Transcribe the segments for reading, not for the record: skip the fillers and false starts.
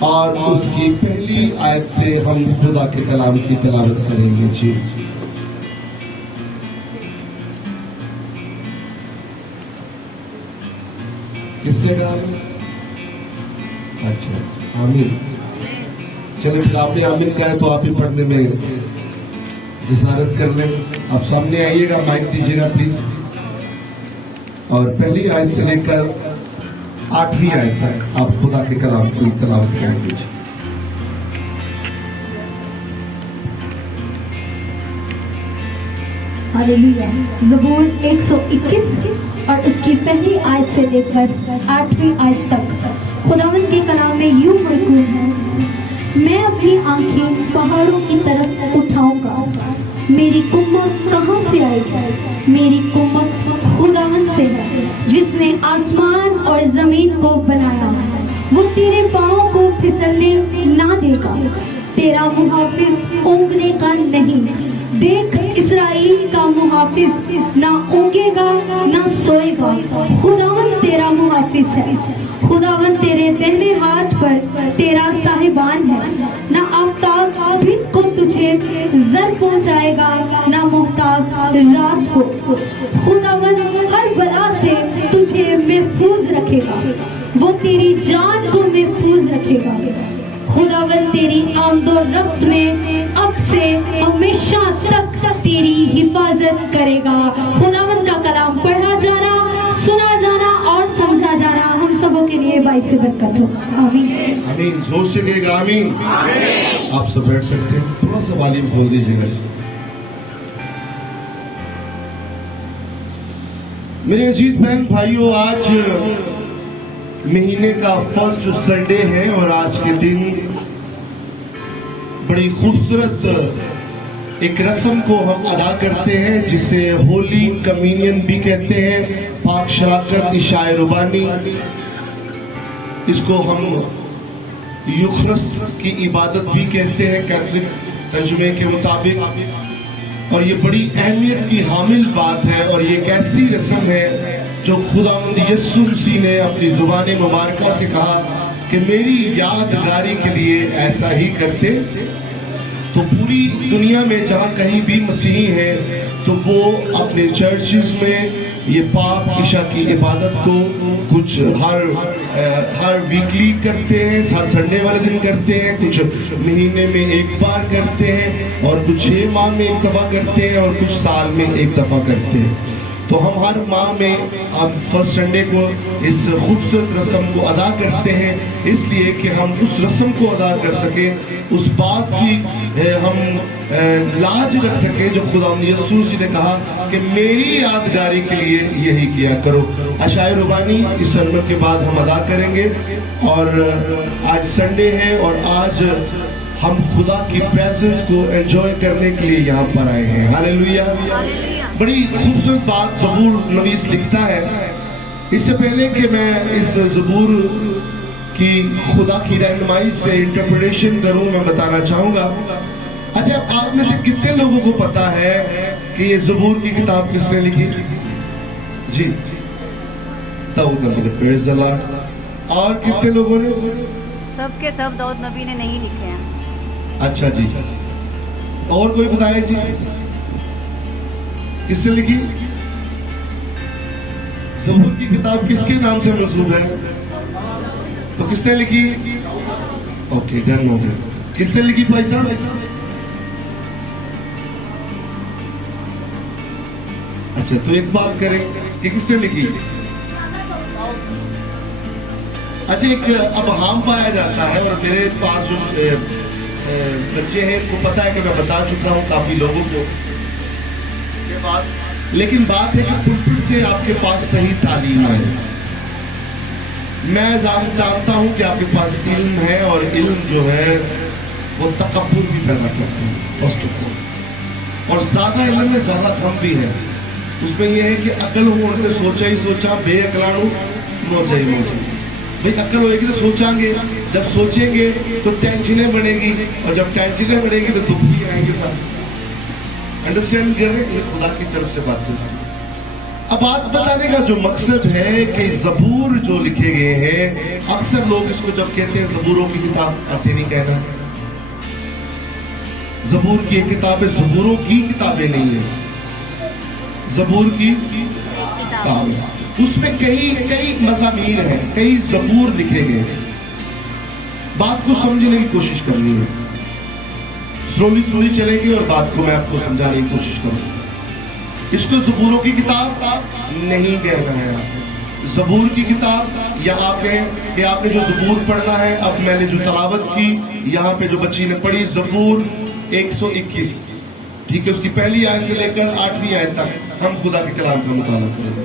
اور اس کی پہلی آیت سے ہم خدا کے کلام کی تلاوت کریں گے. جی کس نے کہا؟ اچھا آمین. چلے پھر آپ نے آمین کہا ہے تو آپ ہی پڑھنے میں جسارت کر لیں. آپ سامنے آئیے گا, مائک دیجیے گا پلیز, اور پہلی آیت سے لے کر 8ویں آیت تک آپ خدا کے کلام کی تلاوت کریں گے. ہاللیلویا. زبور 121 اور اس کی پہلی آیت سے لے کر 8ویں آیت تک خداوند کے کلام میں یوں مرکوز ہے. میں اپنی آنکھیں پہاڑوں کی طرف اٹھاؤں گا, میری قوت کہاں سے آئے گی؟ میری قوت خداوند سے ہے جس نے آسمان اور زمین کو بنایا. وہ تیرے پاؤں کو پھسلنے نہ دے گا, تیرا محافظ اونگنے کا نہیں. دیکھ اسرائیل کا محافظ نہ اونگے گا نہ سوئے گا. خداوند تیرا محافظ ہے, خداوند تیرے دہنے ہاتھ پر تیرا صاحبان ہے. نہ آفتاب دن کو تجھے زر پہنچائے گا نہ محتاب رات کو. خداوند ہر بلا سے تجھے محفوظ رکھے گا, وہ تیری جان کو محفوظ رکھے گا. خداوند تیری آمد و رفت میں اب سے ہمیشہ تک تیری حفاظت کرے گا. خداوند کا کلام پڑھا جانا, سنا جانا اور سمجھا جانا ہم سبوں کے لیے باعث برکت ہو. آمین. آمین. زور سے کہے گا آمین. آپ سب بیٹھ سکتے ہیں, تھوڑا سا والیوم کھول دیجیے گا. میرے عزیز بہن بھائیوں, آج مہینے کا فرسٹ سنڈے ہے اور آج کے دن بڑی خوبصورت ایک رسم کو ہم ادا کرتے ہیں جسے ہولی کمینین بھی کہتے ہیں, پاک شراکت عشاء ربانی. اس کو ہم یوخرست کی عبادت بھی کہتے ہیں کیتھولک ترجمے کے مطابق, اور یہ بڑی اہمیت کی حامل بات ہے. اور یہ ایک ایسی رسم ہے جو خداوند یسوع مسیح نے اپنی زبان مبارکہ سے کہا کہ میری یادگاری کے لیے ایسا ہی کرتے. تو پوری دنیا میں جہاں کہیں بھی مسیحی ہیں تو وہ اپنے چرچز میں یہ پاک عشاء کی عبادت کو کچھ ہر ویکلی کرتے ہیں, ہر سنڈے والے دن کرتے ہیں, کچھ مہینے میں ایک بار کرتے ہیں, اور کچھ 6 ماہ میں ایک دفعہ کرتے ہیں, اور کچھ سال میں ایک دفعہ کرتے ہیں. تو ہم ہر ماہ میں ہم فرسٹ سنڈے کو اس خوبصورت رسم کو ادا کرتے ہیں, اس لیے کہ ہم اس رسم کو ادا کر سکیں, اس بات کی ہم لاج رکھ سکیں جو خداوند یسوع نے کہا کہ میری یادگاری کے لیے یہی کیا کرو. عشاء ربانی اس سرمن کے بعد ہم ادا کریں گے, اور آج سنڈے ہے اور آج ہم خدا کی پریزنس کو انجوائے کرنے کے لیے یہاں پر آئے ہیں. ہاللیلویا. بڑی خوبصورت بات زبور نویس لکھتا ہے. اس سے پہلے کہ میں اس زبور کی خدا کی رہنمائی سے انٹرپریٹیشن کروں, میں بتانا چاہوں گا, اچھا آپ میں سے کتنے لوگوں کو پتا ہے کہ یہ زبور کی کتاب کس نے لکھی؟ جی داؤد نبی. پریز اللہ. اور کتنے لوگوں نے؟ سب کے سب داؤد نبی نے نہیں لکھے ہیں. اچھا جی. اور کوئی بتائے جی کس نے لکھی؟ زبور کی کتاب کس کے نام سے منسوب ہے؟ تو کس نے لکھی؟ اوکے ڈن ہو گیا. کس نے لکھی بھائی صاحب؟ اچھا تو ایک بات کریں کہ کس نے لکھی؟ اچھا ایک ابہام پایا جاتا ہے, اور میرے پاس جو بچے ہیں ان کو پتا ہے کہ میں بتا چکا ہوں کافی لوگوں کو یہ بات, لیکن بات ہے کہ پلپٹ سے آپ کے پاس صحیح تعلیم ہے. میں جانتا ہوں کہ آپ کے پاس علم ہے, اور علم جو ہے وہ تکبر بھی پیدا کرتا ہے فرسٹ آف آل, اور زیادہ علم میں زیادہ غم بھی ہے. اس میں یہ ہے کہ عقل ہونے سوچا ہی سوچا, بے عقلانو موجہ ہی موجہ. بھئی عقل ہوئے گی تو سوچیں گے, جب سوچیں گے تو ٹینشنیں بڑھے گی, اور جب ٹینشنیں بڑھے گی تو دکھ بھی آئیں گے ساتھ. انڈرسٹینڈ کر رہے ہیں؟ یہ خدا کی طرف سے بات ہوتی ہے. اب بات بتانے کا جو مقصد ہے کہ زبور جو لکھے گئے ہیں، اکثر لوگ اس کو جب کہتے ہیں زبوروں کی کتاب، ایسے نہیں کہنا. زبور کی ایک کتاب ہے، زبوروں کی کتابیں نہیں ہیں، زبور کی کتاب ہے. اس میں کئی مضامین ہیں، کئی زبور لکھے گئے ہیں. بات کو سمجھنے کی کوشش کرنی ہے، سلولی چلے گی اور بات کو میں آپ کو سمجھانے کی کوشش کروں گا. اس کو زبوروں کی کتاب نہیں کہنا ہے. زبور کی کتاب یہاں پہ کہ آپ نے جو زبور پڑھنا ہے، اب میں نے جو تلاوت کی یہاں پہ جو بچی نے پڑھی زبور 121، ٹھیک ہے، اس کی پہلی آیت سے لے کر 8ویں آیت تک ہم خدا کے کلام کا مطالعہ کریں.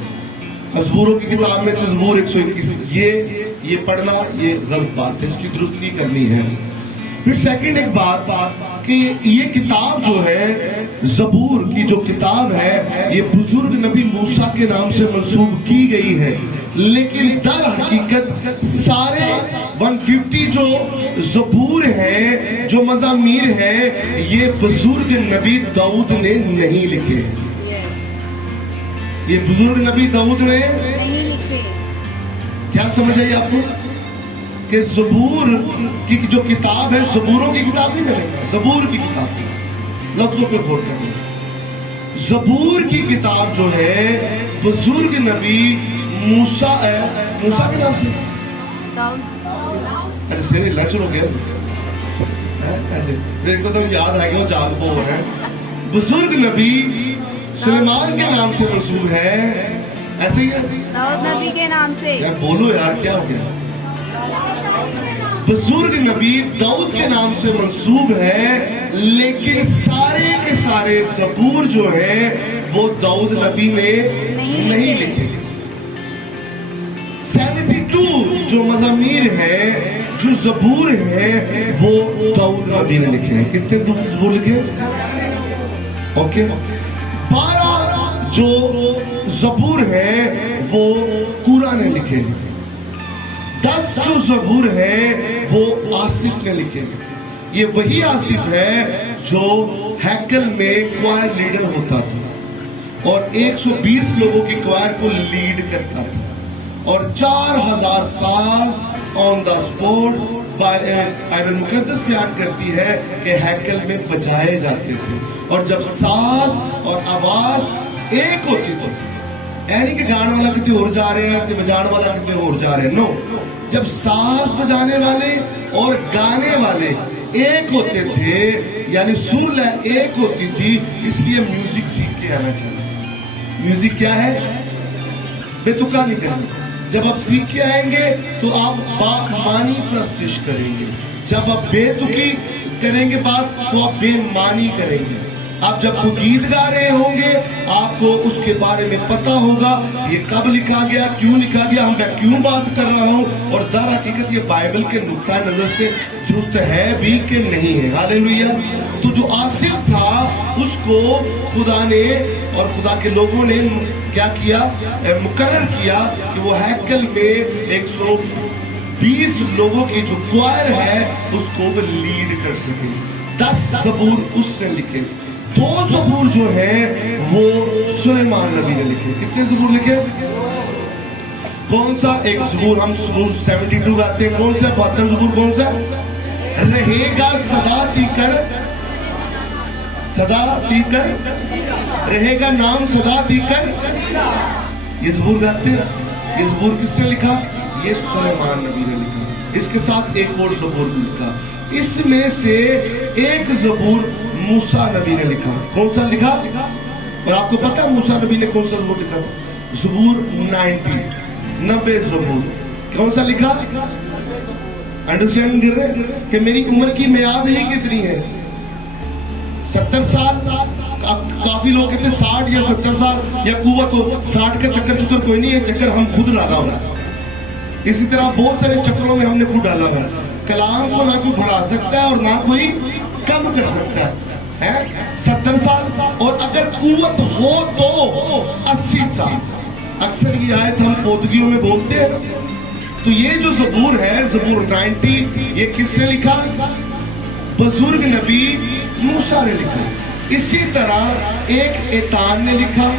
اب زبوروں کی کتاب میں سے زبور 121 یہ پڑھنا یہ غلط بات ہے، اس کی درستی کرنی ہے. پھر سیکنڈ ایک بات کہ یہ کتاب جو ہے، زبور کی جو کتاب ہے، یہ بزرگ نبی موسیٰ کے نام سے منسوب کی گئی ہے، لیکن در حقیقت سارے 150 جو زبور ہیں، جو مزامیر ہیں، یہ بزرگ نبی داؤد نے نہیں لکھے. یہ بزرگ نبی داؤد نے نہیں لکھے. کیا سمجھ آئی آپ کو کہ زبور کی جو کتاب ہے، زبوروں کی کتاب نہیں ہے، زبور کی کتاب، لفظوں پہ غور کریں. زبور کی کتاب جو ہے بزرگ نبی موسیٰ کے نام سے، ارے سینے لچ ہو گیا، میرے کو تو یاد آ گیا جاگ بول رہے ہیں. بزرگ نبی سلیمان کے نام سے منسوب ہے، ایسے ہی داؤد نبی کے نام سے. یار بولو یار، کیا ہو گیا؟ بزرگ نبی داؤد کے نام سے منسوب ہے، لیکن سارے کے سارے زبور جو ہیں وہ داؤد نبی نے نہیں لکھے. 72 جو مزامیر ہیں، جو زبور ہیں، وہ داؤد نبی نے لکھے ہیں. کتنے زبور لکھے؟ اوکے. 12 جو زبور ہیں وہ کورہ نے لکھے ہیں. 10 جو زبور ہیں وہ آصف نے لکھے ہیں. یہ وہی آصف ہے جو ہیکل میں کوائر لیڈر ہوتا تھا اور 120 لوگوں کی کوائر کو لیڈ کرتا تھا، اور 4000 ساز آن دا اسپوٹ. بائبل مقدس بیان کرتی ہے کہ ہیکل میں بجائے جاتے تھے، اور جب ساز اور آواز ایک ہوتی تھی، یعنی کہ گانے والا کتے اور جا رہے ہیں تے بجانے والا کتے اور جا رہے ہیں، نو، جب ساز بجانے والے اور گانے والے ایک ہوتے تھے، یعنی سر ایک ہوتی تھی، اس لیے میوزک سیکھ کے آنا چاہیے. میوزک کیا ہے؟ بے تکا نہیں کرنا. جب آپ سیکھ کے آئیں گے تو آپ مانی پرستش کریں گے. جب آپ بے تکی کریں گے بات تو آپ بے مانی کریں گے. آپ جب کوئی گیت گا رہے ہوں گے آپ کو اس کے بارے میں پتا ہوگا یہ کب لکھا گیا، کیوں لکھا گیا، میں کیوں بات کر رہا ہوں، اور در حقیقت یہ بائبل کے نقطہ نظر سے درست ہے بھی کہ نہیں ہے. ہاللیلویا. تو جو آصف تھا اس کو خدا نے اور خدا کے لوگوں نے کیا کیا، مقرر کیا کہ وہ ہیکل میں 120 لوگوں کی جو کوائر ہے اس کو وہ لیڈ کر سکے. 10 زبور اس نے لکھے. 2 زبور جو ہیں وہ سلیمان نبی نے لکھے. کتنے زبور لکھے؟ کون سا ایک زبور ہم زبور 72 گاتے ہیں، کون سا 72 زبور کون سا؟ رہے گا صدا تیکر، صدا تیکر، رہے گا نام صدا تیکر، یہ زبور گاتے ہیں. یہ زبور کس نے لکھا؟ یہ سلیمان نبی نے لکھا. اس کے ساتھ ایک اور زبور بھی لکھا. اس میں سے ایک زبور موسیٰ نبی نے لکھا. کون سا لکھا؟ اور آپ کو پتا موسیٰ نبی نے کون سا زبور لکھا تھا؟ زبور 90 زبور. کون سا لکھا؟ انڈرسٹینڈ کر رہے کہ میری عمر کی میعاد ہی کتنی ہے؟ 70 سال. کافی لوگ کہتے ہیں 60 یا 70 سال یا قوت ہو. 60 کا چکر کوئی نہیں ہے، چکر ہم خود ڈالا ہوا ہے. اسی طرح بہت سارے چکروں میں ہم نے خود ڈالا ہوا ہے. کلام کو نہ کوئی بڑھا سکتا ہے اور نہ کوئی کم کر سکتا ہے. 70 سال، اور اگر قوت ہو تو 80 سال. اکثر یہ آیت ہم فوتگیوں میں بولتے ہیں. تو یہ جو زبور ہے، زبور 90، یہ کس نے لکھا؟ بزرگ نبی موسیٰ نے لکھا. اسی طرح ایک ایتان نے لکھا،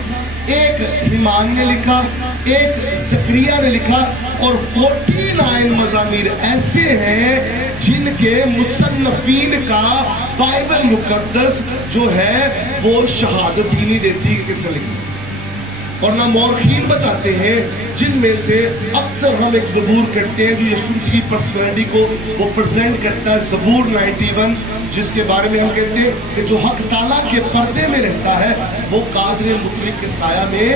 ایک ایمان نے لکھا, ایک زکریا نے لکھا, اور 49 مزامیر ایسے ہیں جن کے مصنفین کا بائبل مقدس جو ہے وہ شہادت ہی نہیں دیتی کہ کس نے لکھا. اور نہ مورخین بتاتے ہیں, جن میں سے اکثر ہم ایک زبور کرتے ہیں جو یسوع کی پرسنالٹی کو وہ پریزنٹ کرتا ہے, زبور 91, جس کے بارے میں ہم کہتے ہیں کہ جو حق تعالیٰ کے پردے میں رہتا ہے وہ قادر مطلق کے سایہ میں.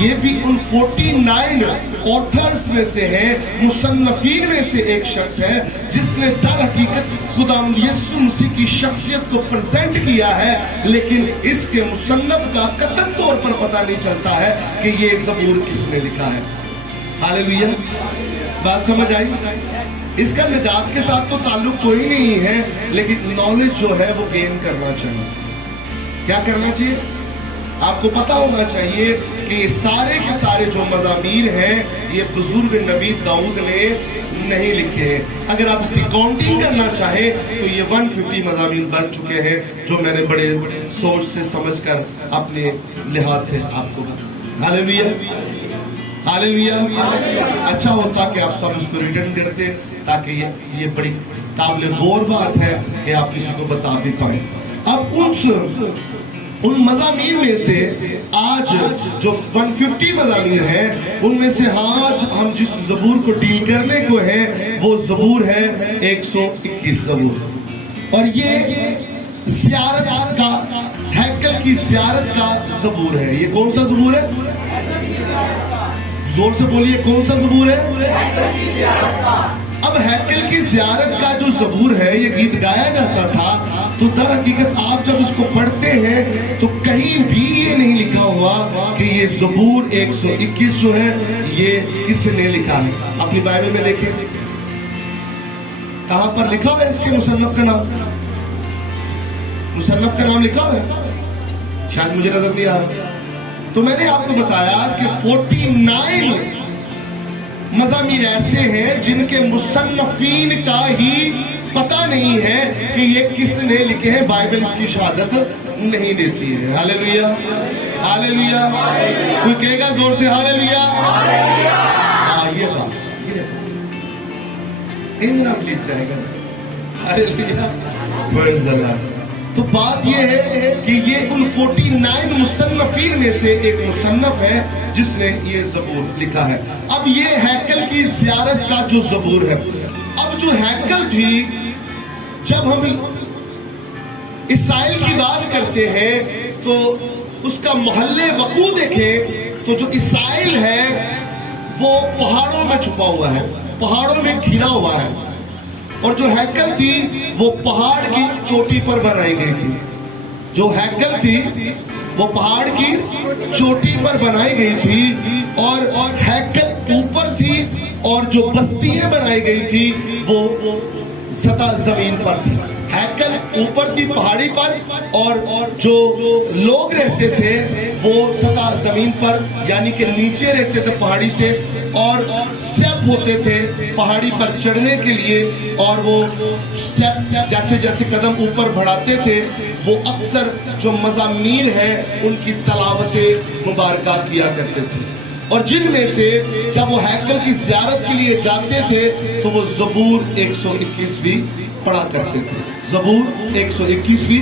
یہ بھی ان 49 آتھرز میں سے ہے, مصنفین میں سے ایک شخص ہے جس نے در حقیقت خدا یسوع مسیح کی شخصیت کو پریزنٹ کیا ہے, لیکن اس کے مصنف کا قطعی طور پر پتہ نہیں چلتا ہے کہ یہ زبور کس نے لکھا ہے. ہاللیلویا, بات سمجھ آئی؟ اس کا نجات کے ساتھ تو تعلق کوئی نہیں ہے, لیکن نالج جو ہے وہ گین کرنا چاہیے. کیا کرنا چاہیے؟ آپ کو پتا ہونا چاہیے کہ یہ سارے کے سارے جو مزامیر ہیں یہ بزرگ نبی داؤد نے نہیں لکھے ہیں. اگر آپ اس کی کاؤنٹنگ کرنا چاہیں تو یہ 150 مزامیر بن چکے ہیں, جو میں نے بڑے سوچ سے سمجھ کر اپنے لحاظ سے آپ کو بتایا. ہاللیلویا, ہاللیلویا. اچھا ہوتا کہ آپ سب اس کو ریٹرن کرتے تاکہ یہ بڑی قابل غور بات ہے کہ آپ کسی کو بتا بھی پائیں. اب ان مضامین میں سے آج جو 150 مضامین ہیں ان میں سے آج ہم جس زبور کو ڈیل کرنے کو ہے وہ زبور ہے 121 زبور. اور یہ زیارت کا, ہیکل کی زیارت کا زبور ہے. یہ کون سا زبور ہے؟ زور سے بولیے, کون سا زبور ہے؟ اب ہیکل کی زیارت کا جو زبور ہے یہ گیت گایا جاتا تھا, تو در حقیقت آپ جب اس کو پڑھتے ہیں تو کہیں بھی یہ نہیں لکھا ہوا کہ یہ زبور 121 جو ہے یہ کس نے لکھا ہے. اپنی بائبل میں دیکھیں کہاں پر لکھا ہوا ہے اس کے مصنف کا نام. مصنف کا نام لکھا ہوا ہے, شاید مجھے نظر نہیں آ رہا. تو میں نے آپ کو بتایا کہ 49 مضامین ایسے ہیں جن کے مصنفین کا ہی پتہ نہیں ہے کہ یہ کس نے لکھے ہیں. بائبل اس کی شہادت نہیں دیتی ہے. ہاللیلویا, ہاللیلویا. کوئی کہے گا زور سے ہاللیلویا؟ یہ بات پلیز کہے گا ہاللیلویا, پریز اللہ. تو بات یہ ہے کہ یہ ان 49 مصنفین میں سے ایک مصنف ہے جس نے یہ زبور لکھا ہے. اب یہ ہیکل کی زیارت کا جو زبور ہے, اب جو ہیکل تھی, جب ہم اسرائیل کی بات کرتے ہیں تو اس کا محل وقوع دیکھیں تو جو اسرائیل ہے وہ پہاڑوں میں چھپا ہوا ہے, پہاڑوں میں گھرا ہوا ہے. اور جو ہیکل تھی وہ پہاڑ کی چوٹی پر بنائی گئی تھی. جو ہیکل تھی وہ پہاڑ کی چوٹی پر بنائی گئی تھی, اور ہیکل اوپر تھی, اور جو بستیاں بنائی گئی تھی وہ سطح زمین پر تھی. ہیکل اوپر تھی پہاڑی پر, اور جو لوگ رہتے تھے وہ سطح زمین پر یعنی کہ نیچے رہتے تھے پہاڑی سے, اور سٹیپ ہوتے تھے پہاڑی پر چڑھنے کے لیے, اور وہ سٹیپ جیسے جیسے قدم اوپر بڑھاتے تھے وہ اکثر جو مضامین ہیں ان کی تلاوت مبارکہ کیا کرتے تھے. اور جن میں سے جب وہ ہیکل کی زیارت کے لیے جاتے تھے تو وہ زبور 121 بھی پڑھا کرتے تھے. زبور 121 بھی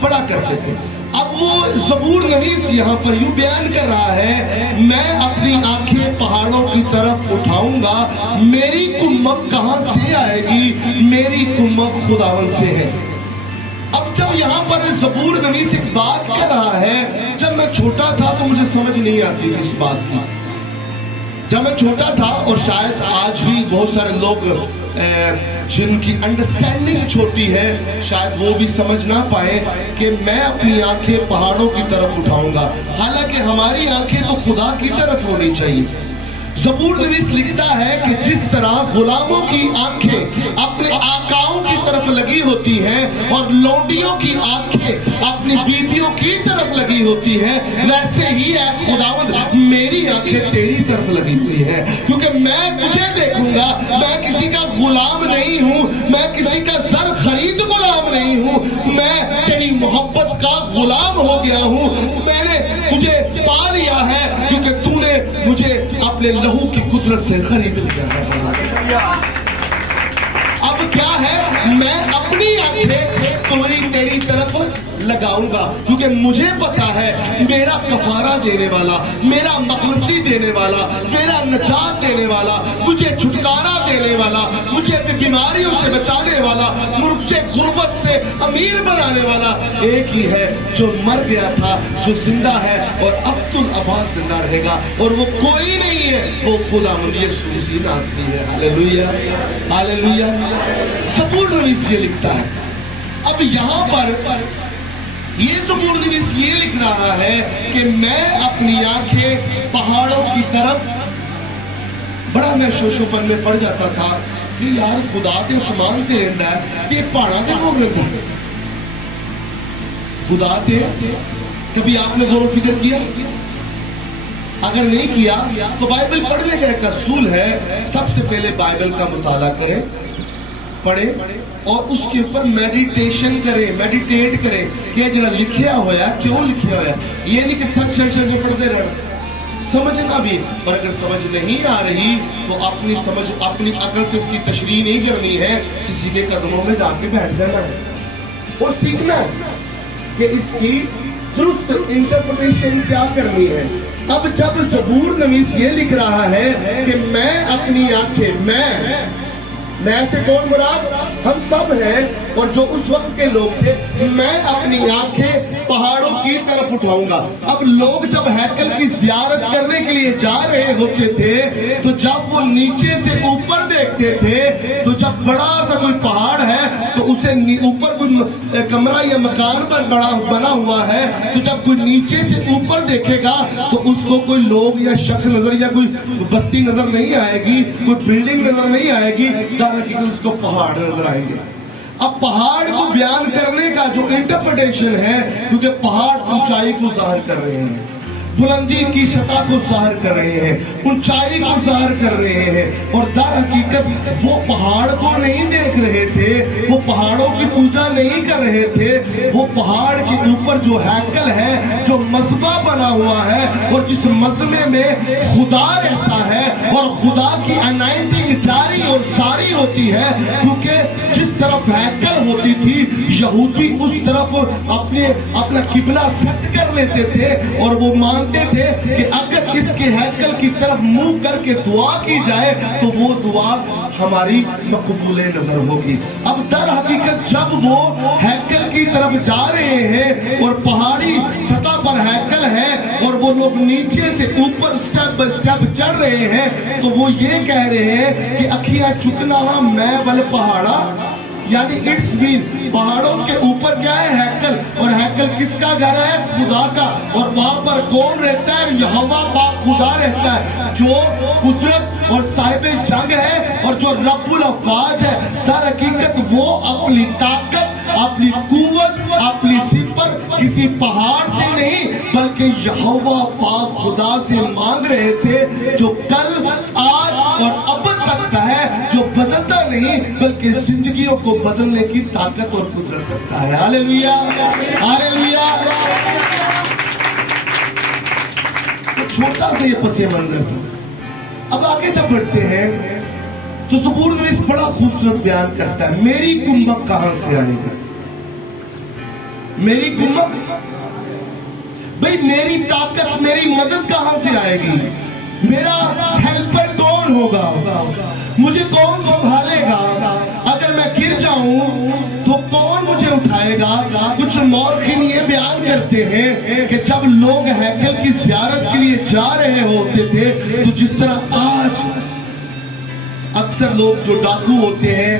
پڑھا کرتے تھے. اب وہ زبور نویس یہاں پر یوں بیان کر رہا ہے, میں اپنی آنکھیں پہاڑوں کی طرف اٹھاؤں گا, میری کمک کہاں سے آئے گی, میری کمک خداوند سے ہے. اب جب یہاں پر زبور نویس ایک بات کر رہا ہے, جب میں چھوٹا تھا تو مجھے سمجھ نہیں آتی تھی اس بات کی. جب میں چھوٹا تھا, اور شاید آج بھی بہت سارے لوگ جن کی انڈرسٹینڈنگ چھوٹی ہے شاید وہ بھی سمجھ نہ پائے کہ میں اپنی آنکھیں پہاڑوں کی طرف اٹھاؤں گا, حالانکہ ہماری آنکھیں تو خدا کی طرف ہونی چاہیے. زبور نویس لکھتا ہے کہ جس طرح غلاموں کی آنکھیں اپنے آقاؤں کی طرف لگی ہوتی ہیں اور لونڈیوں کی آنکھیں اپنی بیویوں کی طرف لگی लगी होती है, वैसे ही है खुदावंद मेरी आंखें तेरी तरफ लगी हुई है, क्योंकि मैं तुझे देखूंगा। मैं किसी का गुलाम नहीं हूं, मैं किसी का सर खरीद गुलाम नहीं हूं, मैं तेरी मोहब्बत का गुलाम हो गया हूं। मैंने तुझे पा लिया है क्योंकि तूने मुझे अपने लहू की कुदरत से खरीद लिया है। अब क्या है, मैं अपनी आंखें तेरी तरफ लगाऊंगा, क्योंकि मुझे पता है मेरा कफारा देने वाला, मेरा मखलसी देने वाला, मेरा नजात देने वाला, मुझे छुटकारा देने वाला, मुझे बीमारियों से बचाने वाला, मुझे गुर्बत से अमीर बनाने वाला एक ही है, जो मर गया था, जो जिंदा है और अब्दुल अबाद जिंदा रहेगा, और वो कोई नहीं है, वो खुदावंद यीशु मसीह नासरी है। Hallelujah, hallelujah. ज़बूर नवीस ये लिखता है। अब यहाँ पर ये ज़बूर नवीस ये लिख रहा है कि मैं अपनी आंखें पहाड़ों की तरफ, बड़ा मैं शोशोपन में पड़ जाता था कि यार खुदा ते समान ते रहता है, ये पहाड़ा ते कौन रहता है? खुदा ते कभी आपने गौर फिक्र किया? अगर नहीं किया तो बाइबल पढ़ने का एक असूल है, सबसे पहले बाइबल का मुताला करें, पढ़े और उसके ऊपर मेडिटेशन करें, मेडिटेट करें कि जरा लिखिया होया क्यों लिखिया होया। ये नहीं कि थक शर पढ़ते रहना, समझना भी। और अगर समझ नहीं आ रही तो अपनी समझ, अपनी अकल से इसकी तशरीह नहीं करनी है, किसी के कदमों में जाके बैठ जाना है और सीखना है कि इसकी दुरुस्त इंटरप्रिटेशन क्या करनी है। अब जब ज़बूर नवीस ये लिख रहा है कि मैं अपनी आंखें, मैं से कौन मुराद? हम सब हैं, और जो उस वक्त के लोग थे, मैं अपनी आंखें पहाड़ों की तरफ उठाऊंगा। अब लोग जब हैकल की ज़ियारत करने के लिए जा रहे होते थे, तो जब वो नीचे से ऊपर देखते थे, तो जब बड़ा सा कोई पहाड़ है तो उसे ऊपर कोई कमरा या मकान पर बना हुआ है, तो जब कोई नीचे से ऊपर देखेगा तो उसको कोई लोग या शख्स नजर, या कोई बस्ती नजर नहीं आएगी, कोई बिल्डिंग नजर नहीं आएगी, उसको पहाड़ नजर आएंगे। अब पहाड़ को बयान करने का जो इंटरप्रिटेशन है, क्योंकि पहाड़ ऊंचाई को जाहिर कर रहे हैं, बुलंदी की सतह को जाहिर कर रहे हैं, ऊंचाई को जाहिर कर रहे हैं, और दर हकीकत वो पहाड़ को नहीं देख रहे थे, वो पहाड़ों की पूजा नहीं कर रहे थे, वो पहाड़ के ऊपर जो हैकल है, जो मज़बा बना हुआ है, और जिस मज़मे में खुदा रहता है और खुदा की अनाइंटिंग जारी और सारी होती है, क्योंकि जिस तरफ हैकल होती थी, यहूदी उस तरफ अपना किबला सेट कर लेते थे, और वो मानते थे कि अगर इसके हैकल की तरफ मुंह करके दुआ की जाए तो वो दुआ हमारी मकबूल नजर होगी। अब दर हकीकत जब वो हैकल की तरफ जा रहे हैं और पहाड़ी सतह पर हैकल है, और वो लोग नीचे से ऊपर स्टेप बाय स्टेप चढ़ रहे हैं, तो वो ये कह रहे हैं कि अखियां चुकना मैं बल पहाड़ा, यानी इट्स मीन पहाड़ों के ऊपर क्या है? हैकल। और हैकल किसका घर है? खुदा का। और वहां पर कौन रहता है? यहोवा पाक खुदा रहता है, जो कुदरत और साहिब जंग है, और जो रब्बुल अफवाज है। दर हकीकत वो अपनी ताकत, अपनी कुव्वत, अपनी सिफत किसी पहाड़ से नहीं, बल्कि यहोवा पाक खुदा से मांग रहे थे, जो कल, आज और अब तक का है, जो बदलता नहीं बल्कि जिंदगियों को बदलने की ताकत और कुदरत रखता है। Hallelujah, hallelujah. तो छोटा सा ये पसे मंजर था। अब आगे जब बढ़ते हैं तो ज़बूर नवीस बड़ा खूबसूरत बयान करता है, मेरी कुम्मक कहां से आएगा? मेरी कुम्मक, भाई मेरी ताकत, मेरी मदद कहां से आएगी? मेरा हेल्पर कौन होगा? मुझे कौन संभालेगा? अगर मैं गिर जाऊं तो कौन मुझे उठाएगा? कुछ मौरखीन ये बयान करते हैं कि जब लोग हैकल की ज़ियारत के लिए जा रहे होते थे, तो जिस तरह आज अक्सर लोग जो डाकू होते हैं,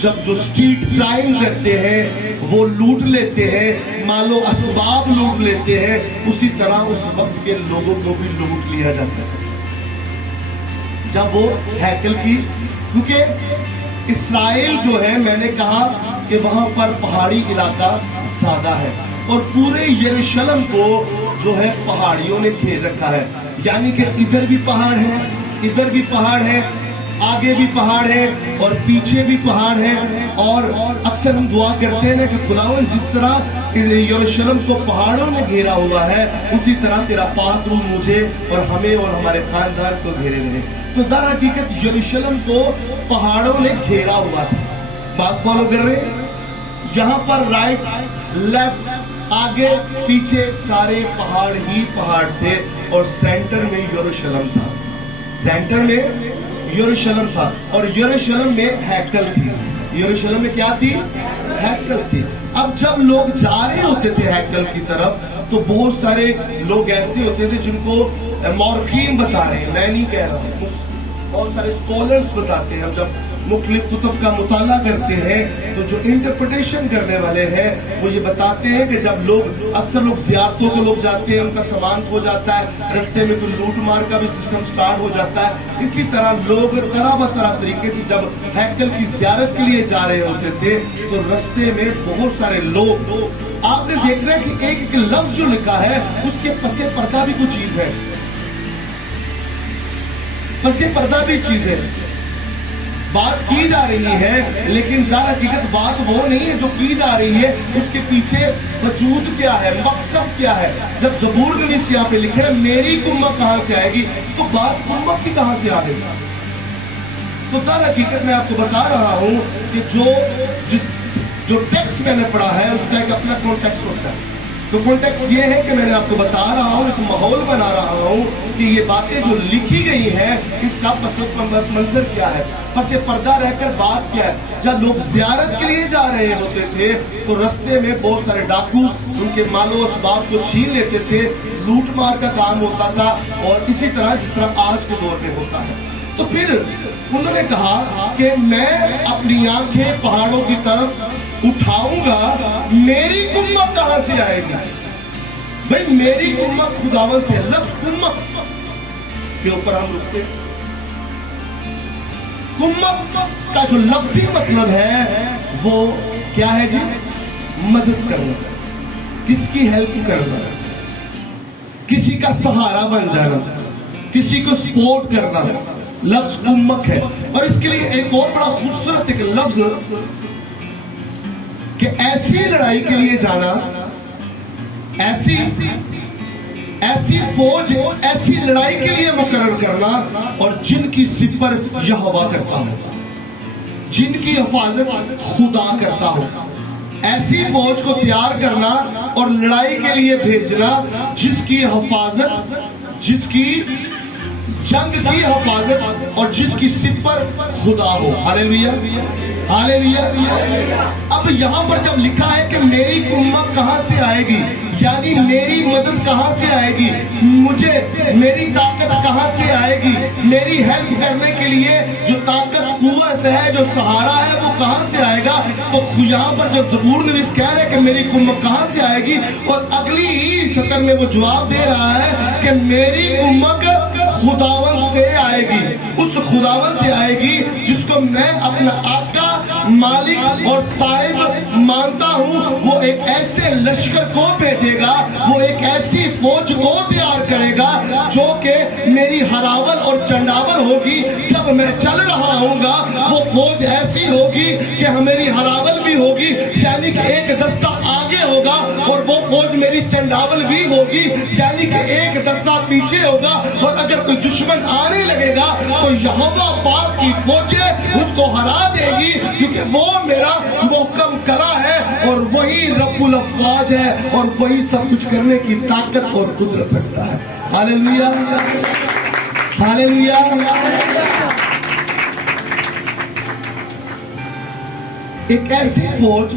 जब जो स्ट्रीट क्राइम करते हैं, वो लूट लेते हैं, मालो असबाब लूट लेते हैं, उसी तरह उस वक्त के लोगों को भी लूट लिया जाता है। जब वो हैकल की, क्योंकि इस्राएल जो है, मैंने कहा कि वहां पर पहाड़ी इलाका ज्यादा है, اور پورے یروشلم کو جو ہے پہاڑیوں نے گھیر رکھا ہے. یعنی کہ ادھر بھی پہاڑ ہے, ادھر بھی پہاڑ ہے, آگے بھی پہاڑ ہے اور پیچھے بھی پہاڑ ہے. اور اکثر ہم دعا کرتے ہیں نا کہ خداوند جس طرح یروشلم کو پہاڑوں نے گھیرا ہوا ہے اسی طرح تیرا پاک روح مجھے اور ہمیں اور ہمارے خاندان کو گھیرے رہے. تو در حقیقت یروشلم کو پہاڑوں نے گھیرا ہوا تھا. بات فالو کر رہے ہیں؟ یہاں پر رائٹ لیفٹ آگے پیچھے سارے پہاڑ ہی پہاڑ تھے اور سینٹر میں یروشلم تھا. سینٹر میں یروشلم تھا اور یروشلم میں ہیکل تھی. یروشلم میں کیا تھی؟ ہیکل تھی. اب جب لوگ جا رہے ہوتے تھے ہیکل کی طرف تو بہت سارے لوگ ایسے ہوتے تھے جن کو مورخین بتا رہے ہیں, میں نہیں کہہ رہا ہوں, بہت سارے اسکالرز بتاتے ہیں. ہم جب مختلف کتب کا مطالعہ کرتے ہیں تو جو انٹرپریٹیشن کرنے والے ہیں وہ یہ بتاتے ہیں کہ جب لوگ اکثر لوگ زیارتوں کو لوگ جاتے ہیں, ان کا سامان کھو جاتا ہے, رستے میں کوئی لوٹ مار کا بھی سسٹم سٹارٹ ہو جاتا ہے. اسی طرح لوگ طرح بطرح طریقے سے جب ہیکل کی زیارت کے لیے جا رہے ہوتے تھے تو رستے میں بہت سارے لوگ, آپ نے دیکھنا ہے کہ ایک ایک لفظ جو لکھا ہے اس کے پس پردہ بھی کچھ چیز ہے, پس پردہ بھی چیز ہے. بات کی جا رہی ہے لیکن در حقیقت بات وہ نہیں ہے جو کی جا رہی ہے, اس کے پیچھے وجود کیا ہے, مقصد کیا ہے. جب زبور نویس یہاں پہ لکھ رہے ہیں میری کمک کہاں سے آئے گی, تو بات کمک کی کہاں سے آ گئی. تو در حقیقت میں آپ کو بتا رہا ہوں کہ جو ٹیکسٹ میں نے پڑھا ہے اس کا ایک اپنا کانٹیکسٹ ہوتا ہے. تو کانٹیکسٹ یہ ہے کہ میں نے آپ کو بتا رہا ہوں, ایک ماحول بنا رہا ہوں کہ یہ باتیں جو لکھی گئی ہیں اس کا پس منظر کیا ہے, پس پردہ رہ کر بات کیا ہے. جب لوگ زیارت کے لیے جا رہے ہوتے تھے تو رستے میں بہت سارے ڈاکو ان کے مال و اسباب کو چھین لیتے تھے, لوٹ مار کا کام ہوتا تھا, اور اسی طرح جس طرح آج کے دور میں ہوتا ہے. تو پھر انہوں نے کہا کہ میں اپنی آنکھیں پہاڑوں کی طرف اٹھاؤں گا, میری کمک کہاں سے آئے گی. بھئی میری کمک خداوند سے. لفظ کمک کے اوپر ہم رکتے ہیں. کمک کا جو لفظی مطلب ہے وہ کیا ہے جی؟ مدد کرنا, کس کی ہیلپ کرنا, کسی کا سہارا بن جانا, کسی کو سپورٹ کرنا, لفظ کمک ہے. اور اس کے لیے ایک اور بڑا خوبصورت ایک لفظ کہ ایسی لڑائی کے لیے جانا, ایسی فوج ایسی لڑائی کے لیے مقرر کرنا اور جن کی سپر یہوہ کرتا ہو, جن کی حفاظت خدا کرتا ہو. ایسی فوج کو تیار کرنا اور لڑائی کے لیے بھیجنا جس کی حفاظت, جس کی جنگ کی حفاظت اور جس کی سپر خدا ہو. ہاللیلویا, ہاللیلویا. اب یہاں پر جب لکھا ہے کہ میری کمک کہاں سے آئے گی, یعنی میری مدد کہاں سے آئے گی, مجھے میری طاقت کہاں سے آئے گی, میری ہیلپ کرنے کے لیے جو طاقت قوت ہے جو سہارا ہے وہ کہاں سے آئے گا. تو یہاں پر جو زبور نویس کہہ رہے کہ میری کمک کہاں سے آئے گی, اور اگلی ہی سطر میں وہ جواب دے رہا ہے کہ میری کمک خداوند سے آئے گی. اس خداوند سے آئے گی جس کو میں اپنا آقا, مالک اور صاحب مانتا ہوں. وہ ایک ایسے لشکر کو بھیجے گا, وہ ایک ایسی فوج کو تیار کرے گا جو کہ میری ہراول اور چنڈاول ہوگی. جب میں چل رہا ہوں گا وہ فوج ایسی ہوگی کہ میری ہراول بھی ہوگی, یعنی کہ ایک دستہ آگے ہوگا اور وہ فوج میری چنڈاول بھی ہوگی, یعنی کہ ایک دستہ پیچھے ہوگا. اور اگر کوئی دشمن آنے لگے گا تو یہوہ پاک کی فوجیں اس کو ہرا دے گی, کیونکہ وہ میرا محکم کرا ہے اور وہی رب الافواج ہے اور وہی سب کچھ کرنے کی طاقت اور قدرت رکھتا ہے. ہاللیلویا, ہاللیلویا. ایک ایسی فوج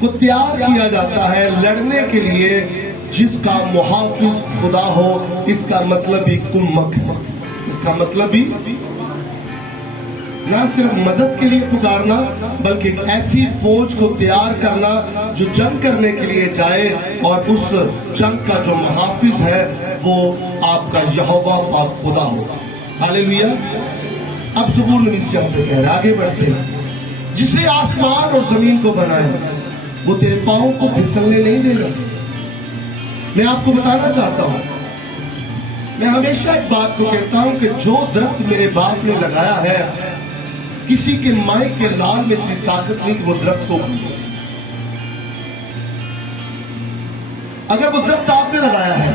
کو تیار کیا جاتا ہے لڑنے کے لیے جس کا محافظ خدا ہو. اس کا مطلب بھی کمک ہے, اس کا مطلب بھی نہ صرف مدد کے لیے پکارنا بلکہ ایک ایسی فوج کو تیار کرنا جو جنگ کرنے کے لیے جائے اور اس جنگ کا جو محافظ ہے وہ آپ کا یہوہ پاک خدا ہو. ہاللیلویا. اب زبور نویس یہاں پہ کہہ رہے, آگے بڑھتے ہیں, جس نے آسمان اور زمین کو بنایا, वो तेरे पाँव को फिसलने नहीं देगा। मैं आपको बताना चाहता हूं, मैं हमेशा एक बात को कहता हूं कि जो दरख्त मेरे बाप ने लगाया है, किसी के माए के लाल में इतनी ताकत नहीं कि वो दरख्त को उखाड़ सके। अगर वो दरख्त आपने लगाया है,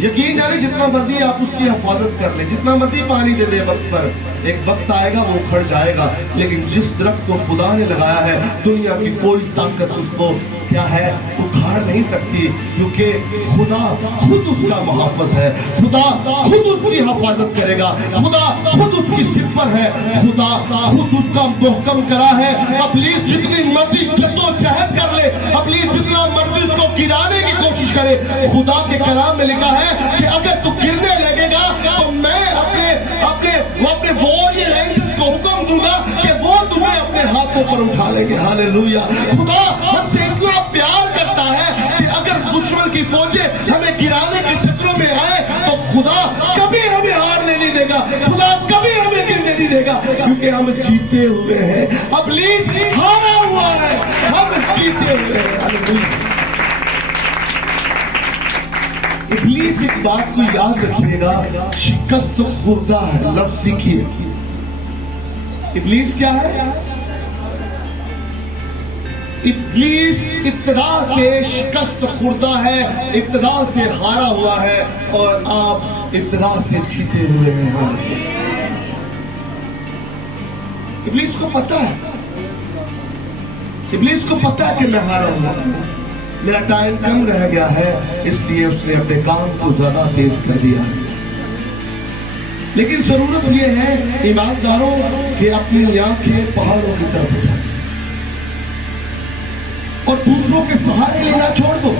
यकीन जाने जितना मर्जी आप उसकी हिफाजत कर ले, जितना मर्जी पानी दे दे वक्त पर, एक वक्त आएगा वो उखड़ जाएगा। लेकिन जिस दरख्त को खुदा ने लगाया है, दुनिया की कोई ताकत उसको क्या है उखाड़ नहीं सकती, क्योंकि खुदा खुद उसका मुहाफ़िज़ है, खुदा खुद उसकी हिफाजत करेगा, खुदा खुद उसकी सिपर है, खुदा खुद उसका मुहकम करा है। इब्लीस जितनी मर्जी जद्दोजहद कर ले, इब्लीस जितना मर्जी उसको गिराने की कोशिश करे, खुदा के कलाम में लिखा है कि अगर तू गिरने लगेगा तो मैं अपने वॉरियर एंजल्स को हुक्म दूंगा कि वो तुम्हें अपने हाथों पर उठा लेंगे। हालेलुया। खुदा हमसे इतना प्यार करता है कि अगर दुश्मन की फौजें हमें गिराने के चक्रों में आए तो खुदा कभी हमें हारने नहीं देगा, खुदा कभी हमें गिरने नहीं देगा, क्योंकि हम जीते हुए हैं। इब्लीस हारा हुआ है, हम जीते हुए हैं। हालेलुया। इब्लीस एक बात को याद रखिएगा, शिकस्त खुर्दा है। लफ्ज़ सीखिए, इब्लीस क्या है? इब्लीस इब्तिदा से शिकस्त खुर्दा है, इब्तिदा से हारा हुआ है, और आप इब्तिदा से जीते हुए हैं। इब्लीस को पता है, इब्लीस को पता है कि मैं हारा हुआ, मेरा टाइम कम रह गया है, इसलिए उसने अपने काम को ज्यादा तेज कर दिया है। लेकिन जरूरत यह है ईमानदारों कि अपनी आंखें पहाड़ों की तरफ उठाएं और दूसरों के सहारे लेना छोड़ दो।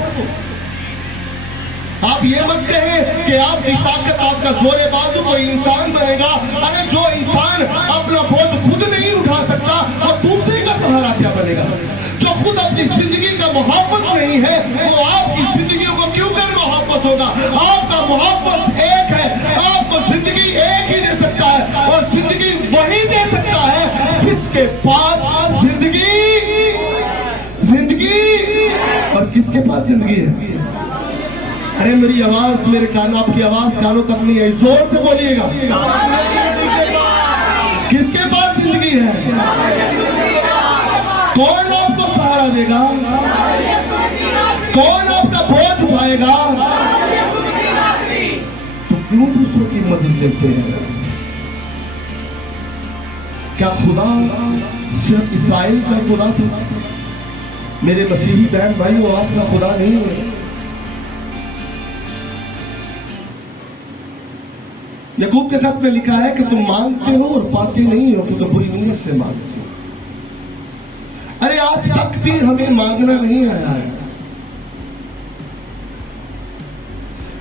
आप ये मत कहें कि आपकी ताकत, आपका जोरे बाजू कोई इंसान बनेगा। अरे जो इंसान अपना बोझ खुद नहीं उठा सकता, वो दूसरे का सहारा क्या बनेगा? जो खुद अपनी जिंदगी का मुहाफ़िज़ नहीं है, वो आपकी जिंदगियों को क्यों कर मुहाफ़िज़ होगा? आपका मुहाफ़िज़ एक है, आपको जिंदगी एक ही दे सकता है, और जिंदगी वही दे सकता है जिसके पास जिंदगी और किसके पास जिंदगी है? अरे मेरी आवाज, मेरे कान, आपकी आवाज कानों तक नहीं आई, जोर से बोलिएगा। किसके पास जिंदगी है? कौन आपको सहारा देगा? कौन आपका बोझ उठाएगा? तो क्यों दूसरों की मदद लेते हैं? क्या खुदा सिर्फ इस्राएल का खुदा था? मेरे मसीही बहन भाइयों, आपका खुदा नहीं है। याकूब के खत में लिखा है कि तुम मांगते हो और पाते नहीं हो, तो बुरी नीयत से मांगते हो। अरे आज तक भी हमें मांगना नहीं आया है।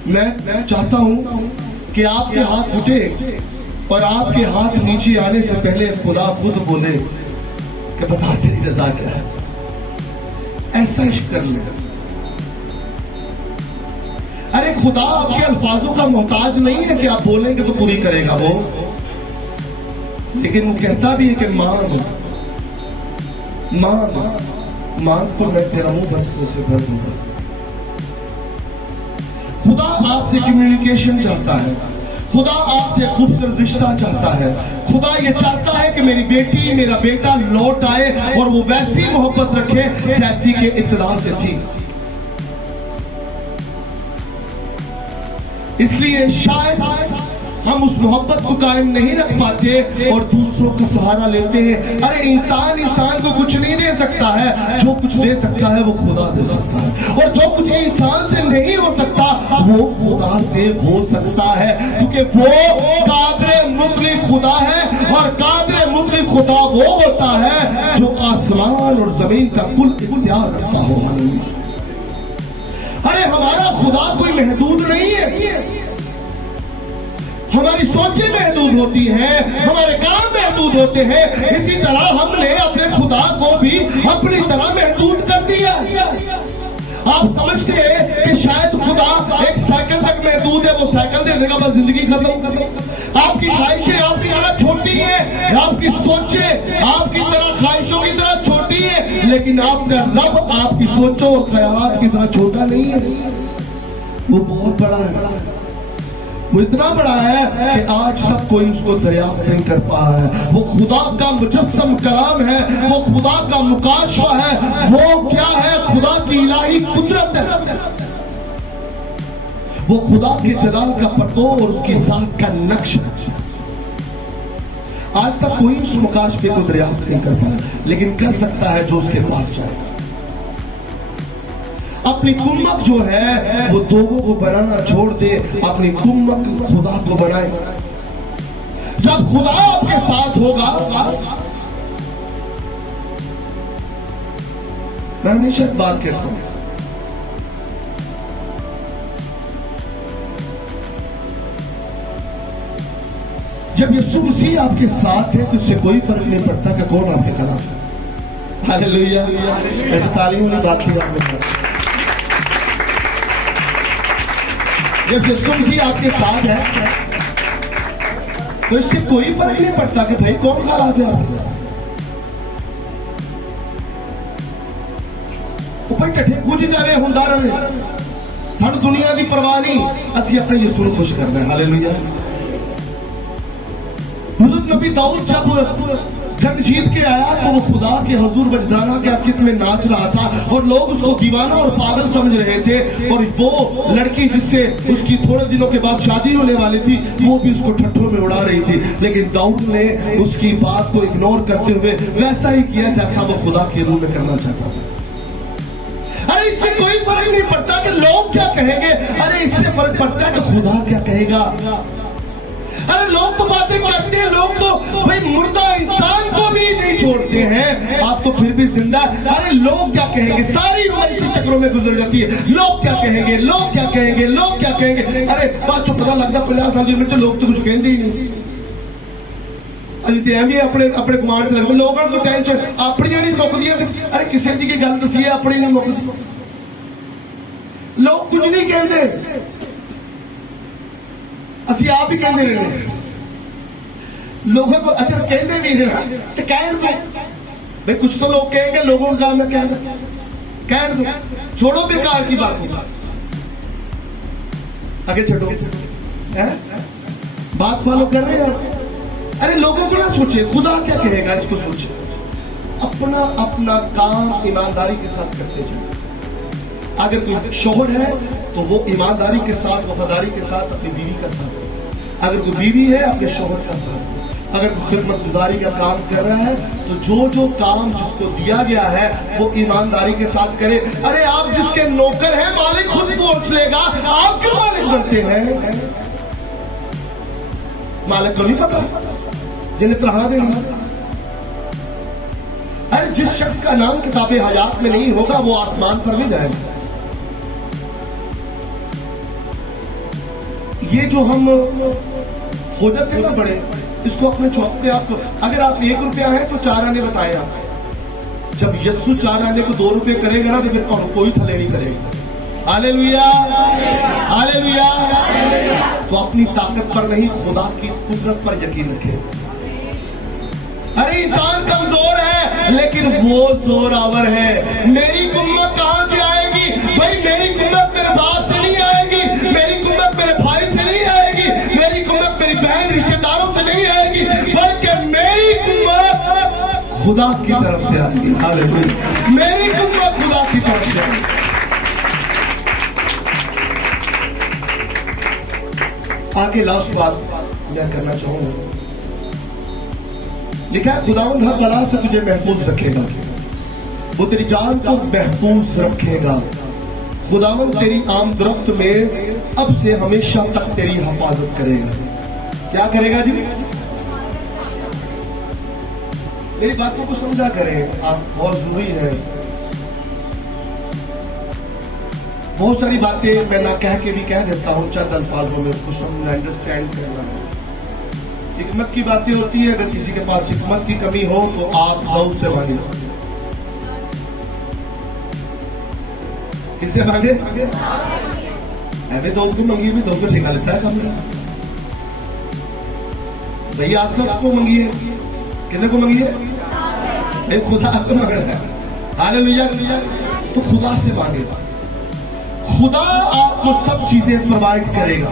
मैं चाहता हूं कि आपके हाथ उठे और आपके हाथ नीचे आने से पहले खुदा खुद बोले कि बता तेरी रजा क्या है। ऐसा इश्क कर ले। अरे खुदा आपके अल्फाजों का मोहताज नहीं है कि आप बोलेंगे तो पूरी करेगा वो, लेकिन वो कहता भी है कि मांग मांग मांग तो मैं तेरा मुंह बरसों से भर दूंगा। खुदा आपसे कम्युनिकेशन चाहता है, खुदा आपसे खूबसूरत रिश्ता चाहता है। खुदा ये चाहता है कि मेरी बेटी, मेरा बेटा लौट आए और वो वैसी मोहब्बत रखे जैसी के इब्तिदा से थी। इसलिए शायद हम उस मोहब्बत को कायम नहीं रख पाते और दूसरों का सहारा लेते हैं। अरे इंसान को कुछ नहीं दे सकता है, जो कुछ दे सकता है वो खुदा दे सकता है, और जो कुछ इंसान से नहीं हो सकता वो खुदा से हो सकता है, क्योंकि वो कादिर मुतलक खुदा है, और कादिर मुतलक खुदा वो होता है जो आसमान और जमीन का कुल इख्तियार रखता हो। अरे हमारा खुदा कोई महदूद नहीं है। हमारी सोचें महदूद होती हैं, हमारे काम महदूद होते हैं, इसी तरह हमने अपने खुदा को भी अपनी तरह महदूद कर दिया। आप समझते हैं कि शायद खुदा एक साइकिल तक महदूद है, वो साइकिल दे देगा बस जिंदगी खत्म। आपकी ख्वाहिशें आपकी तरह छोटी है, आपकी सोचें आपकी तरह ख्वाहिशों की तरह छोटी है, लेकिन आपका रब आपकी सोचों और ख्यालात की तरह छोटा नहीं है, वो बहुत बड़ा है। वो इतना बड़ा है कि आज तक कोई उसको दरियाफ्त नहीं कर पाया है। वो खुदा का मुजस्सम कलाम है, वो खुदा का मुकाशफा है। वो क्या है? खुदा की इलाही कुदरत है, वो खुदा के जलाल का पतो और उसकी ज़ात का नक्श है। आज तक कोई उस मुकाशफे को दरियाफ्त नहीं कर पाया, लेकिन कर सकता है जो उसके पास जाएगा। अपनी कुम्मक जो है वो लोगों को बनाना छोड़ दे, अपनी कुम्मक खुदा को बनाए। जब खुदा आपके साथ होगा, मैं हमेशा एक बात कहता हूं, जब यीशु मसीह आपके साथ है तो इससे कोई फर्क नहीं पड़ता कि कौन आपके खिलाफ है। हालेलुया। ऐसे तालीम ने बात की आपने। जब यीशु मसीह आपके साथ है तो इससे कोई फर्क नहीं पड़ता कि भाई कौन खिलाफ है आपको। ऊपर कट्ठे कुछ जावे हुंदा रहे, सानू दुनिया की परवाह नहीं, असी अपने यीशु को खुश करना है। हालेलुया। हुज़ूर नबी दाऊद जब जंग जीत के आया तो वो खुदा के हुजूर वजदाना के आकिब में नाच रहा था और लोग उसको दीवाना और पागल समझ रहे थे। और वो लड़की जिससे उसकी थोड़े दिनों के बाद शादी होने वाली थी, वो भी उसको ठट्ठों में उड़ा रही थी, लेकिन दाऊद ने उसकी बात को इग्नोर करते हुए वैसा ही किया जैसा वो खुदा के रूह में करना चाहता था। अरे इससे कोई फर्क नहीं पड़ता कि लोग क्या कहेंगे, अरे इससे फर्क पड़ता है कि खुदा क्या कहेगा। अरे लोग तो बातें करते हैं, लोग तो भाई मुर्दा इंसान को भी नहीं छोड़ते हैं, आप तो फिर भी जिंदा। अरे लोग क्या कहेंगे, सारी उम्र इसी चक्रों में गुजर जाती है। लोग क्या कहेंगे, लोग क्या कहेंगे, लोग क्या कहेंगे। अरे बात जो पता लगता 50 साल की उम्र में लोग तो कुछ कहते ही नहीं। अपने अपने गुआंढ लग लोगों को टेंशन अपनी नहीं मुकदियां। अरे किसी की गल दसी है अपनी नहीं मुकदी, लोग कुछ नहीं कहते, असी आप ही कहते रहने लोगों को। अगर कहते भी रहना तो कह दो भाई, कुछ तो लोग कहेंगे, लोगों का काम है कह दो, छोड़ो बेकार की बात, आगे छोड़ो है बात फॉलो कर रहे हो। अरे लोगों को ना सोचे खुदा क्या कहेगा, इसको सोचे। अपना अपना काम ईमानदारी के साथ करते जाए। अगर कोई शोहर है तो वो ईमानदारी के साथ, वफादारी के साथ अपनी बीवी का साथ। अगर कोई बीवी है अपने शोहर का साथ। अगर कोई खिदमतगुजारी का काम कर रहा है तो जो जो काम जिसको दिया गया है वो ईमानदारी के साथ करे। अरे आप जिसके नौकर हैं मालिक खुद पहुंच लेगा, आप क्यों मालिक बनते हैं? मालिक को नहीं पता जिन्हें तनख्वाह देनी। अरे जिस शख्स का नाम किताबे हयात में नहीं होगा वो आसमान पर नहीं जाएगा। ये जो हम हो जाते हैं ना बड़े, इसको अपने चौक पे आपको, अगर आप 1 रुपया है तो 4 आने बताए आप। जब यस्सु 4 आने को 2 रुपए करेगा ना तो फिर कोई थले नहीं करेगा। Hallelujah, hallelujah. तो अपनी ताकत पर नहीं, खुदा की कुदरत पर यकीन रखें। अरे इंसान कमजोर है लेकिन वो जोरावर है। मेरी कुम्मत कहां से आएगी? भाई मेरी कुम्मत मेरे बाप से नहीं आएगी, मेरी कुम्मत मेरे भाई से नहीं आएगी, मेरी कुम्मत मेरी बहन रिश्तेदारों से नहीं आएगी, बल्कि मेरी कुम्मत खुदा की तरफ से आएगी। हालेलुया, मेरी कुम्मत खुदा की तरफ से आएगी। आगे लास्ट बात मैं करना चाहूंगा। लिखा है खुदावंद हर बला से तुझे महफूज रखेगा, वो तेरी जान को महफूज रखेगा। खुदावंद तेरी आमदरफ्त में अब से हमेशा तक तेरी हिफाजत करेगा। क्या करेगा जी? मेरी बातों को समझा करें आप, बहुत जरूरी है। बहुत सारी बातें मैं ना कह के भी कह देता हूं चंद अल्फाजों में, उसको समझना, अंडरस्टैंड करना है। हिकमत की बातें होती है, अगर किसी के पास हिकमत की कमी हो तो आप दाऊद से मांगे। किससे मांगे? ऐसे दाऊद को मांगिए भी दाऊद को ठेका लेता है कम। भैया आप सबको मांगिए, कितने को मांगिए? खुदा आपको मांग रहा है। हालेलुया। तो खुदा से मांगे, खुदा आपको सब चीजें प्रोवाइड करेगा।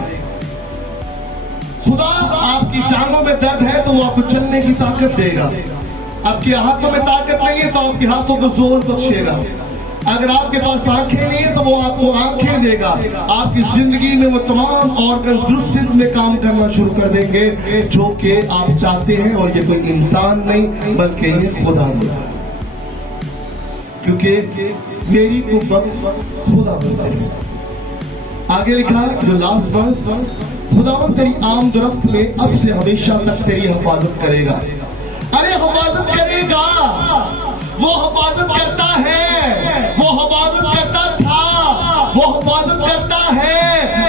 खुदा आपकी टांगों में दर्द है तो वो आपको चलने की ताकत देगा। आपके हाथों में ताकत नहीं है तो आपके हाथों को जोर बख्शेगा। अगर आपके पास आंखें नहीं है तो वो आपको आंखें देगा। आपकी जिंदगी में वो तमाम ऑर्गन दुरुस्त में काम करना शुरू कर देंगे जो कि आप चाहते हैं। और ये कोई इंसान नहीं बल्कि ये खुदा है, क्योंकि मेरी कुव्वत खुदा से। आगे लिखा है जो लास्ट वर्स, खुदावंद तेरी आम दरख्त में अब से हमेशा तक तेरी हिफाजत करेगा। अरे हिफाजत करेगा, वो हिफाजत करता है, वो हिफाजत करता था, वो हिफाजत करता है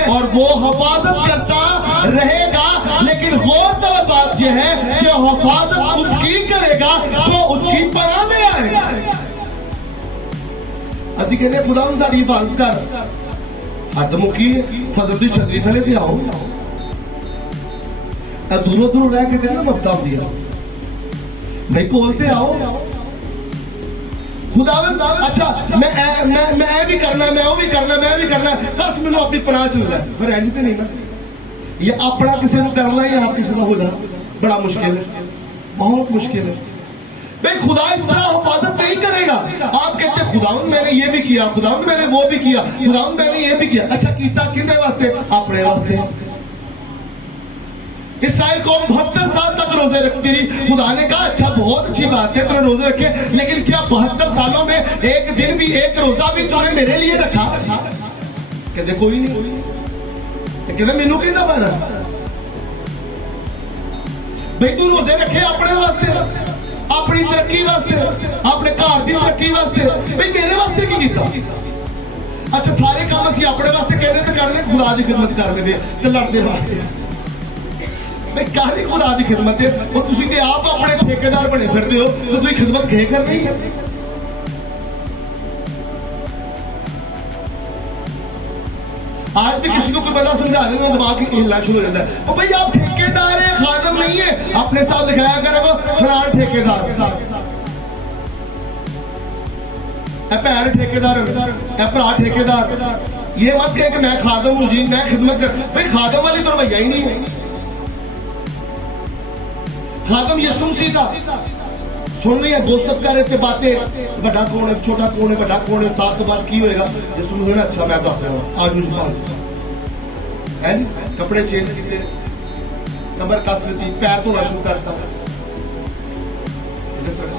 और वो हिफाजत करता रहेगा। लेकिन गौरतलब बात यह है कि हिफाजत उसकी करेगा जो उसकी पनाह में आएगा। ਅਸੀਂ ਕਹਿੰਦੇ ਖੁਦਾਵੰਦ ਸਾਡੀ ਹਿਫਾਜ਼ਤ ਕਰ, ਹੱਦ ਮੁੱਕੀ ਫਜ਼ਲ ਦੀ ਛਤਰੀ ਥੱਲੇ ਤੇ ਆਓ। ਦੂਰੋਂ ਦੂਰੋਂ ਰਹਿ ਕੇ ਤੇ ਨਾ ਮਫਤਾ ਹੁੰਦੀ ਆ, ਭਾਈ ਕੋਲ ਤੇ ਆਓ। ਖੁਦਾਵੰਦ ਅੱਛਾ ਮੈਂ ਇਹ ਵੀ ਕਰਨਾ, ਮੈਂ ਉਹ ਵੀ ਕਰਨਾ, ਮੈਂ ਵੀ ਕਰਨਾ, ਬਸ ਮੈਨੂੰ ਆਪਣੀ ਪਨਾਹ ਚ ਲੈ। ਫਿਰ ਇੰਜ ਤੇ ਨਹੀਂ ਨਾ, ਇਹ ਆਪਣਾ ਕਿਸੇ ਨੂੰ ਕਰਨਾ ਜਾਂ ਆਪ ਕਿਸੇ ਦਾ ਹੋ ਜਾਣਾ बड़ा मुश्किल है, बहुत मुश्किल है। भाई खुदा इस तरह हिफाजत नहीं करेगा। आप कहते हैं खुदावंद मैंने ये भी किया, खुदावंद मैंने वो भी किया, खुदावंद मैंने ये भी किया। अच्छा कीता किसके वास्ते? अपने वास्ते। इसराइल कौम 72 साल तक रोजे रखती रही। खुदा ने कहा अच्छा बहुत अच्छी बात है तुमने रोजे रखे, लेकिन क्या 72 सालों में एक दिन भी, एक रोजा भी तुमने मेरे लिए रखा? कहते कोई नहीं। कहते मैनू कहना पैना भाई तू रोजे रखे अपने वास्ते, अपनी तरक्की वास्ते, अपने घर की तरक्की वास्ते, भाई मेरे वास्ते की कीता? अच्छा सारे काम असं अपने वास्ते कहने तो करने, खुदा की खिदमत करने दे ते लड़ते वास्ते भाई काहदी खुदा की खिदमत है। और तुसी ते आप अपने ठेकेदार बने फिरते हो तो तुसी खिदमत घे करनी है। आज भी किसी को कोई बंदा समझा देना दिमाग हिलना शुरू हो जाता है, और भाई आप ठेकेदार है, खादम नहीं है। अपने साथ दिखाया करो फलान ठेकेदार, भैन ठेकेदार, भरा ठेकेदार। ये मत कहे कि मैं खादम हूं जी, मैं खिदमत कर। भाई खादम वाली तो भैया ही नहीं है। खादम यीशु मसीह था। सुन रही है गोसत कर रहे थे बातें, बड़ा कौन है, छोटा कौन है, बड़ा कौन है, साथ बात की होएगा यीशु मसीह। अच्छा मैं दस रहा आज मुझे बात है, कपड़े चेंज किए, कमर कस ली, पैर धोना शुरू करता।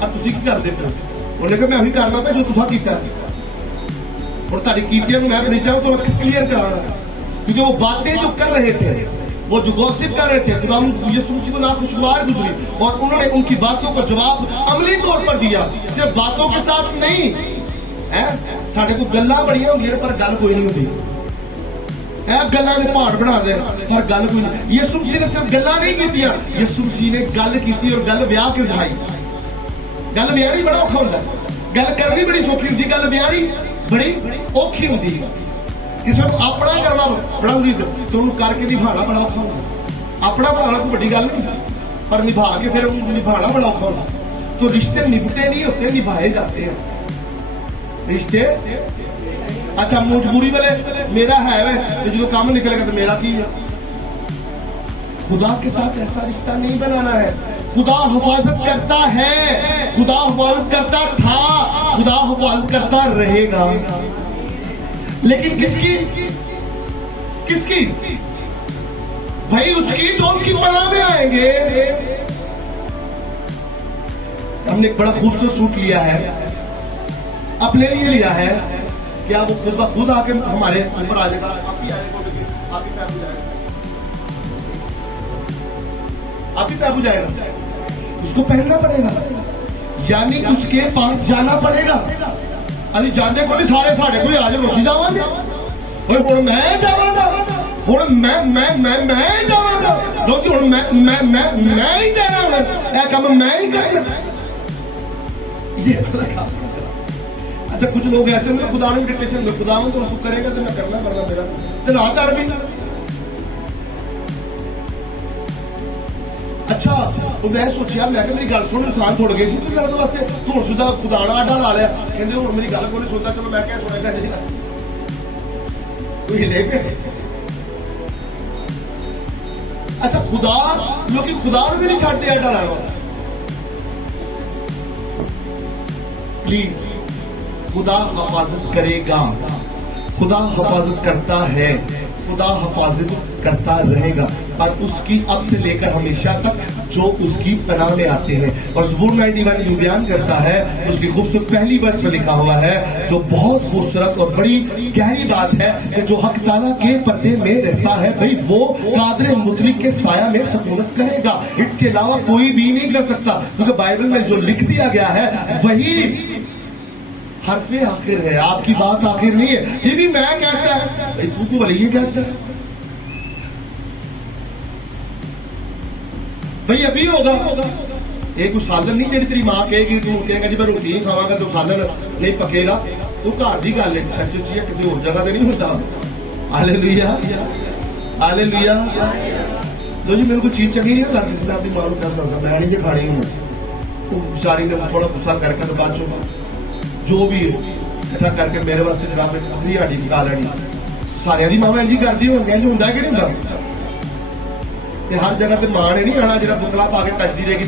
तुसी की करते पे? उन्हें कहा मैं भी करना पे जो तुसा कीता है। और तारी कीतियां मैं नहीं चाहूँ तो क्लियर कराना, क्योंकि वो बातें जो कर रहे थे, वो जो गॉसिप कर रहे थे, यीशु मसीह को नाखुशगवार गुजरी और उन्होंने उनकी बातों का जवाब अमली तौर पर दिया, सिर्फ बातों के साथ नहीं है। साढ़े को गल्लां बड़ियां होंगी पर गल कोई नहीं होती, गल्लां ने पहाड़ बना दे पर गल कोई नहीं। यीशु मसीह ने सिर्फ गल्लां नहीं की, यीशु मसीह ने गल की और गल ब्याह के उठाई। गल ब्याहनी बड़ा औखा होता है, गल करनी बड़ी सौखी होती, गल ब्याहनी बड़ी औखी होती है। किसी को अपना करना बड़ा उम्मीद तो उन्होंने करके निभाना बड़ा औखा होगा। अपना बनाना कोई बड़ी गल नहीं, पर निभा के फिर निभाना बड़ा औखा होगा। तो रिश्ते निभते नहीं होते, निभाए जाते हैं रिश्ते। अच्छा मजबूरी वाले मेरा है वे जो काम निकलेगा तो मेरा की है। खुदा के साथ ऐसा रिश्ता नहीं बनाना है। खुदा हिफाजत करता है, खुदा हिफाजत करता था, खुदा हिफाजत करता रहेगा। लेकिन किसकी? किसकी? भाई उसकी जो उसकी पनाह में आएंगे। हमने एक बड़ा खूबसूरत सूट लिया है, अपने लिए लिया है। क्या वो खुद आके हमारे ऊपर आ जाएगा? आप ही आएगा, आप ही पैबू जाएगा, आप ही पैबू जाएगा। उसको पहनना पड़ेगा, यानी उसके पास जाना पड़ेगा। अभी जानते को नहीं सारे साढ़े को आज रोसी जावांगे। हुण मैं जावांगा, हुण मैं जावांगा, लोग हुण मैं ही जाना, हुण काम मैं ही करना। ये अच्छा कुछ लोग ऐसे में खुदा ने डिक्टेशन में, खुदा तो तू करेगा तो मैं करना पड़ना मेरा तो रात आड़ भी। अच्छा ਉਹ ਮੈਂ ਸੋਚਿਆ ਮੈਂ ਕਿ ਮੇਰੀ ਗੱਲ ਸੁਣ ਇਨਸਾਨ ਥੋੜ ਗਏ ਸੀ ਤੇ ਕਰਨ ਵਾਸਤੇ ਧੂੜ ਸੁਦਾ ਖੁਦਾਣਾ ਆਡਾ ਲਾ ਲਿਆ ਕਹਿੰਦੇ ਹੁਣ ਮੇਰੀ ਗੱਲ ਕੋਈ ਨਹੀਂ ਸੁਣਦਾ ਚਲੋ ਮੈਂ ਕਿਹਾ ਸੁਣੇਗਾ ਜੀ ਕੋਈ ਲੈ ਕੇ अच्छा खुदा लोग खुदा भी नहीं छाड़ते हैं डराना प्लीज खुदा हिफाजत करेगा खुदा हिफाजत करता है खुदा हिफाजत करता रहेगा और उसकी अब से लेकर हमेशा तक जो उसकी पनाह में आते हैं और ज़बूर 91 जो बयान करता है उसकी खूबसूरत पहली वर्ष में लिखा हुआ है जो बहुत खूबसूरत और बड़ी गहरी बात है कि जो हक ताला के पर्दे में रहता है भाई वो कादर मुतलक के साया में सकूनत करेगा इसके अलावा कोई भी नहीं कर सकता क्योंकि बाइबल में जो लिख दिया गया है वही हरफे आखिर है आपकी बात आखिर नहीं है ये भी मैं कहता है तू को भले ये कहता है भाई अभी होगा ये कोई साधन नहीं जी तेरी मां कहेगी तू कहेगा जी मैं रोटी नहीं खावांगा तो साधन नहीं पकेगा तो घर की गल है सच है किसी और जगह तो नहीं होता हालेलुया हालेलुया लो जी मेरे को चीज चंगी नहीं लगती इसलिए अपनी मां को कर सकता मैं नहीं खानी हूं तो बेचारी ने थोड़ा गुस्सा करके तो बाद जो भी इकट्ठा करके मेरे वास्ते जनाब पूरी हाड़ी पका लेनी सारिया दी मां इंज करदी होंगे इंज हुंदा कि नहीं हुंदा हर जगह पे मां ने नहीं आना जो बुतला पा के तजदी रहेगी